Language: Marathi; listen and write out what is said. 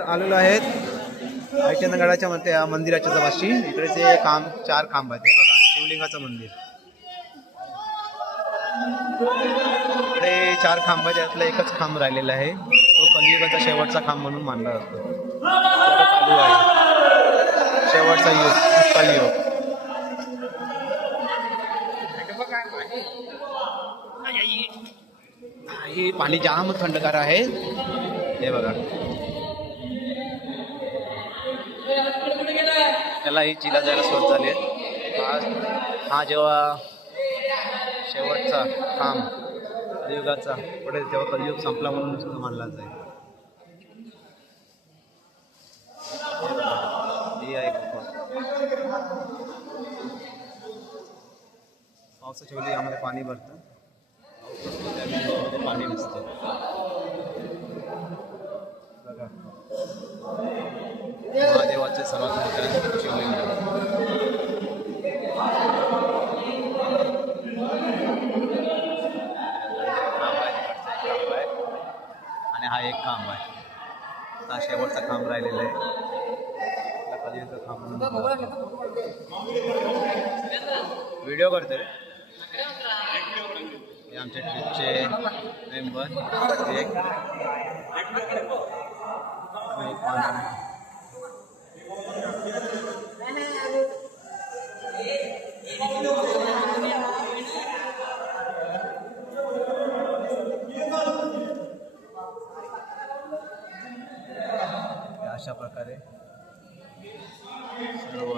आलेलो आहेत. ऐचंदगडाच्या मध्ये मंदिराच्या जवळशी इकडे ते खांब चार खांब आहेत. बघा शिवलिंगाचं मंदिर. इकडे चार खांब त्यातला एकच खांब राहिलेला आहे. तो कलियुगाचा शेवटचा खांब म्हणून मानला जातो. चालू आहे. शेवटचा युग कलियुग हे पाणी जाम थंडगार आहे. हे बघा. त्याला ही चिला जायला सुरुवात झाली आहे. हा हा जेव्हा शेवटचा काम कलियुगाचा पडेल तेव्हा कलियुग संपला म्हणून सुद्धा मानला जाईल. ही आहे पावसाच्या वेळी यामध्ये पाणी भरतं. पाणी नसतं. बघा. महादेवाचे सर्वात मोठे शिवलिंग. आणि हा एक खांब आहे. हा शेवटचा खांब राहिलेला आहे. खांब व्हिडिओ करतो रे हे आमचे ट्रिपचे मेंबर एक. अशा प्रकारे सर्व